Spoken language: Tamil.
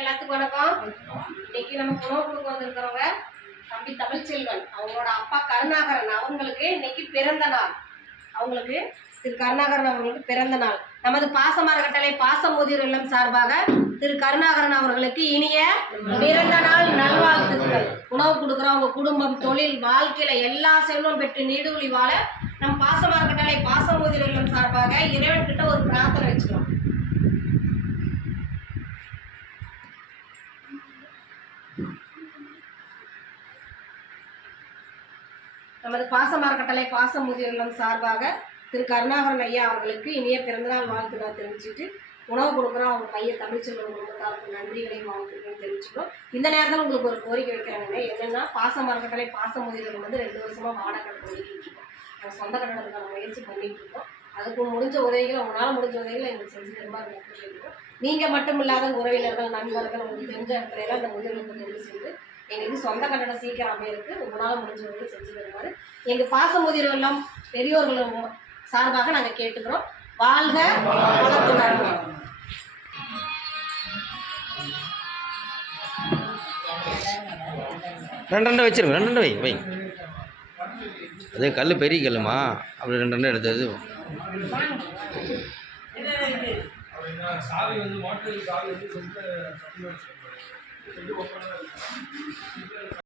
எல்லாத்துக்கும் வணக்கம். இன்னைக்கு நம்ம உணவு கொடுக்க வந்திருக்கிறவங்க தம்பி தமிழ்ச்செல்வன், அவங்களோட அப்பா கருணாகரன் அவங்களுக்கு இன்னைக்கு பிறந்த நாள். அவங்களுக்கு திரு கருணாகரன் அவர்களுக்கு பிறந்த நாள். நமது பாசமரக்கட்டளை பாசமுதிர் இல்லம் சார்பாக திரு கருணாகரன் அவர்களுக்கு இனிய பிறந்த நாள் நல்வாழ்த்துக்கள். உணவு கொடுக்குறோம். அவங்க குடும்பம், தொழில், வாழ்க்கையில எல்லா செல்வம் பெற்று நீடுழி வாழ நம் பாசமரக்கட்டளை பாசமுதிர் இல்லம் சார்பாக இறைவன் கிட்ட ஒரு பிரார்த்தனை வச்சுக்கிறோம். நமது பாசமரக்கட்டளை பாசமுதிர் இல்லம் சார்பாக திரு கருணாகரன் ஐயா அவர்களுக்கு இனிய பிறந்தநாள் வாழ்த்துக்களை தெரிவிச்சுட்டு உணவு கொடுக்குறோம். அவங்க பையன் தமிழ்ச்செல்வன் குடும்பத்தாருக்கு நன்றிகளையும் வாழ்த்துக்களையும் தெரிவிச்சுக்கிறோம். இந்த நேரத்தில் உங்களுக்கு ஒரு கோரிக்கை வைக்கிறாங்க. என்னென்னா, பாசமரக்கட்டளை பாசமுதிர் இல்லம் 2 வருஷமாக வாடகை பண்ணிக்கிட்டு இருக்கோம். நாங்கள் சொந்த கட்டணத்துக்கான முயற்சி பண்ணிட்டு இருக்கோம். அதுக்கு முடிஞ்ச உதவிகளை, உங்களால் முடிஞ்ச உதவிகளை எங்களுக்கு செஞ்சு தருமா கேட்டுக்கிறோம். நீங்கள் மட்டும் இல்லாத உறவினர்கள், நண்பர்கள், உங்களுக்கு தெரிஞ்ச இடத்துல அந்த உதவிகளுக்கு கொண்டு சென்று எங்களுக்கு சொந்த கட்டணம் சீக்கிரம் அமையிருக்கு உங்களால் முடிஞ்ச உதவி செஞ்சு தருமாறு எங்கள் பாசமுதிர் இல்லம் பெரியோர்களும் சார்பாக நாங்கள் கேட்டுக்கிறோம். வாழ்க வளத்துடன். ரெண்டு வச்சிருங்க, ரெண்டு வை வை. அது கல் பெரிய கல்லுமா, அப்படி ரெண்டு எடுத்தது. சாவி வந்து